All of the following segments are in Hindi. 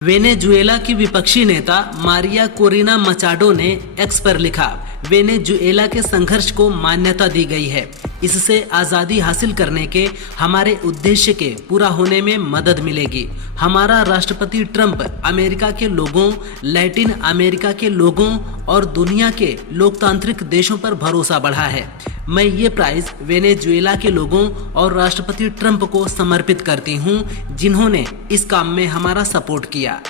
वेनेजुएला की विपक्षी नेता मारिया कोरिना मचाडो ने एक्स पर लिखा, वेनेजुएला के संघर्ष को मान्यता दी गई है। इससे आज़ादी हासिल करने के हमारे उद्देश्य के पूरा होने में मदद मिलेगी। हमारा राष्ट्रपति ट्रंप अमेरिका के लोगों, लैटिन अमेरिका के लोगों और दुनिया के लोकतांत्रिक देशों पर भरोसा बढ़ा है। मैं ये प्राइज वेनेजुएला के लोगों और राष्ट्रपति ट्रंप को समर्पित करती हूँ, जिन्होंने इस काम में हमारा सपोर्ट किया।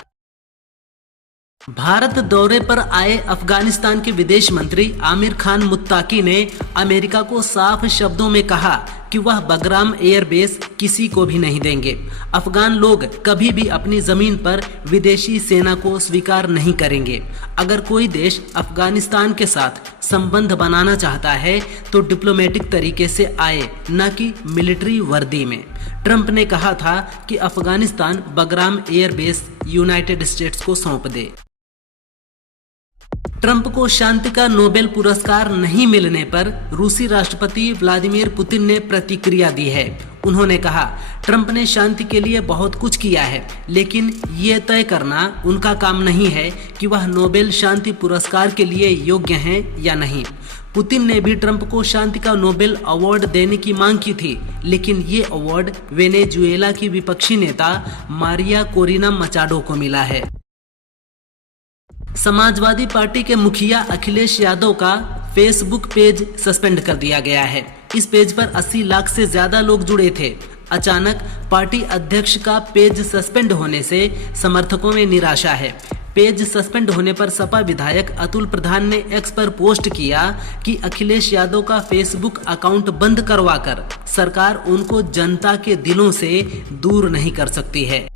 भारत दौरे पर आए अफगानिस्तान के विदेश मंत्री आमिर खान मुत्ताकी ने अमेरिका को साफ शब्दों में कहा कि वह बगराम एयरबेस किसी को भी नहीं देंगे। अफगान लोग कभी भी अपनी जमीन पर विदेशी सेना को स्वीकार नहीं करेंगे। अगर कोई देश अफगानिस्तान के साथ संबंध बनाना चाहता है तो डिप्लोमेटिक तरीके से आए, न कि मिलिट्री वर्दी में। ट्रंप ने कहा था कि Afghanistan Bagram airbase United states को सौंप दे। ट्रंप को शांति का नोबेल पुरस्कार नहीं मिलने पर रूसी राष्ट्रपति व्लादिमीर पुतिन ने प्रतिक्रिया दी है। उन्होंने कहा, ट्रंप ने शांति के लिए बहुत कुछ किया है, लेकिन ये तय करना उनका काम नहीं है कि वह नोबेल शांति पुरस्कार के लिए योग्य हैं या नहीं। पुतिन ने भी ट्रंप को शांति का नोबेल अवार्ड देने की मांग की थी, लेकिन ये अवार्ड वेनेजुएला की विपक्षी नेता मारिया कोरिना मचाडो को मिला है। समाजवादी पार्टी के मुखिया अखिलेश यादव का फेसबुक पेज सस्पेंड कर दिया गया है। इस पेज पर 80 लाख से ज्यादा लोग जुड़े थे। अचानक पार्टी अध्यक्ष का पेज सस्पेंड होने से समर्थकों में निराशा है। पेज सस्पेंड होने पर सपा विधायक अतुल प्रधान ने एक्स पर पोस्ट किया कि अखिलेश यादव का फेसबुक अकाउंट बंद करवाकर सरकार उनको जनता के दिलों से दूर नहीं कर सकती है।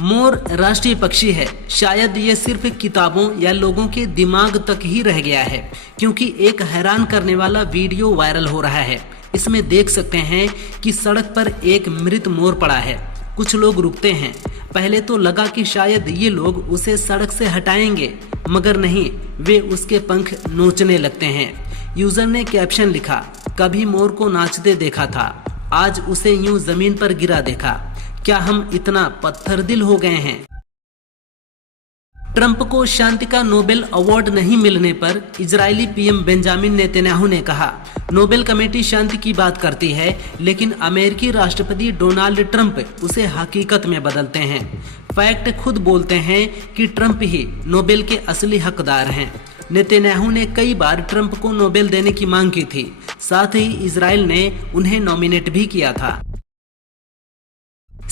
मोर राष्ट्रीय पक्षी है। शायद ये सिर्फ किताबों या लोगों के दिमाग तक ही रह गया है, क्योंकि एक हैरान करने वाला वीडियो वायरल हो रहा है। इसमें देख सकते हैं कि सड़क पर एक मृत मोर पड़ा है। कुछ लोग रुकते हैं। पहले तो लगा कि शायद ये लोग उसे सड़क से हटाएंगे, मगर नहीं, वे उसके पंख नोचने लगते हैं। यूजर ने कैप्शन लिखा, कभी मोर को नाचते देखा था, आज उसे यूं जमीन पर गिरा देखा। क्या हम इतना पत्थरदिल हो गए हैं? ट्रंप को शांति का नोबेल अवार्ड नहीं मिलने पर इजरायली पीएम बेंजामिन नेतन्याहू ने कहा, नोबेल कमेटी शांति की बात करती है, लेकिन अमेरिकी राष्ट्रपति डोनाल्ड ट्रंप उसे हकीकत में बदलते हैं। फैक्ट खुद बोलते हैं कि ट्रंप ही नोबेल के असली हकदार हैं। नेतन्याहू ने कई बार ट्रंप को नोबेल देने की मांग की थी। साथ ही इजराइल ने उन्हें नॉमिनेट भी किया था।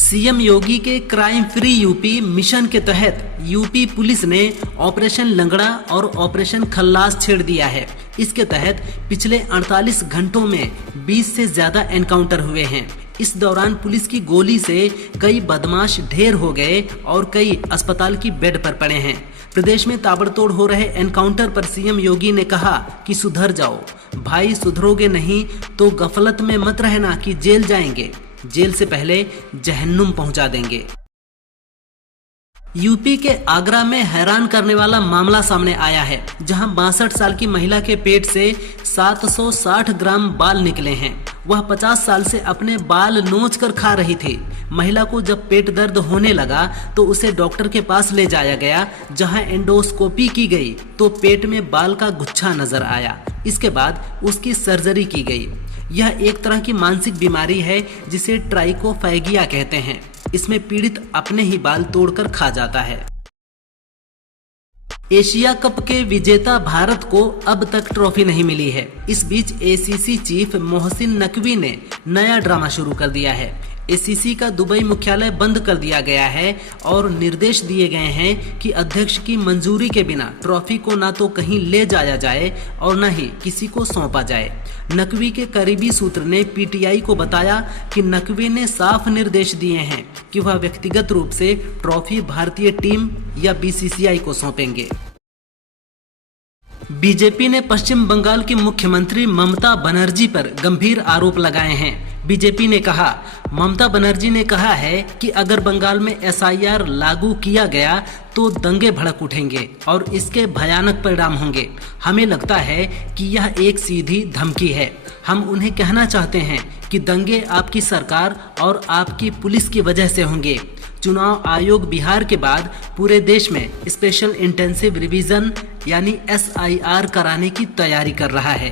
सीएम योगी के क्राइम फ्री यूपी मिशन के तहत यूपी पुलिस ने ऑपरेशन लंगड़ा और ऑपरेशन खल्लास छेड़ दिया है। इसके तहत पिछले 48 घंटों में 20 से ज्यादा एनकाउंटर हुए हैं। इस दौरान पुलिस की गोली से कई बदमाश ढेर हो गए और कई अस्पताल की बेड पर पड़े हैं। प्रदेश में ताबड़तोड़ हो रहे एनकाउंटर पर सीएम योगी ने कहा कि सुधर जाओ भाई, सुधरोगे नहीं तो गफलत में मत रहना कि जेल जाएंगे, जेल से पहले जहन्नुम पहुंचा देंगे। यूपी के आगरा में हैरान करने वाला मामला सामने आया है, जहां 62 साल की महिला के पेट से 760 ग्राम बाल निकले हैं। वह 50 साल से अपने बाल नोच कर खा रही थी। महिला को जब पेट दर्द होने लगा तो उसे डॉक्टर के पास ले जाया गया, जहां एंडोस्कोपी की गई तो पेट में बाल का गुच्छा नजर आया। इसके बाद उसकी सर्जरी की गई। यह एक तरह की मानसिक बीमारी है जिसे ट्राइकोफैगिया कहते हैं। इसमें पीड़ित अपने ही बाल तोड़कर खा जाता है। एशिया कप के विजेता भारत को अब तक ट्रॉफी नहीं मिली है। इस बीच एसीसी चीफ मोहसिन नकवी ने नया ड्रामा शुरू कर दिया है। एसीसी का दुबई मुख्यालय बंद कर दिया गया है और निर्देश दिए गए हैं कि अध्यक्ष की मंजूरी के बिना ट्रॉफी को ना तो कहीं ले जाया जाए और न ही किसी को सौंपा जाए। नकवी के करीबी सूत्र ने पीटीआई को बताया कि नकवी ने साफ निर्देश दिए हैं कि वह व्यक्तिगत रूप से ट्रॉफी भारतीय टीम या बीसीसीआई को सौंपेंगे। बीजेपी ने पश्चिम बंगाल की मुख्यमंत्री ममता बनर्जी पर गंभीर आरोप लगाए हैं। बीजेपी ने कहा, ममता बनर्जी ने कहा है कि अगर बंगाल में एसआईआर लागू किया गया तो दंगे भड़क उठेंगे और इसके भयानक परिणाम होंगे। हमें लगता है कि यह एक सीधी धमकी है। हम उन्हें कहना चाहते हैं कि दंगे आपकी सरकार और आपकी पुलिस की वजह से होंगे। चुनाव आयोग बिहार के बाद पूरे देश में स्पेशल इंटेंसिव रिवीजन यानी SIR कराने की तैयारी कर रहा है।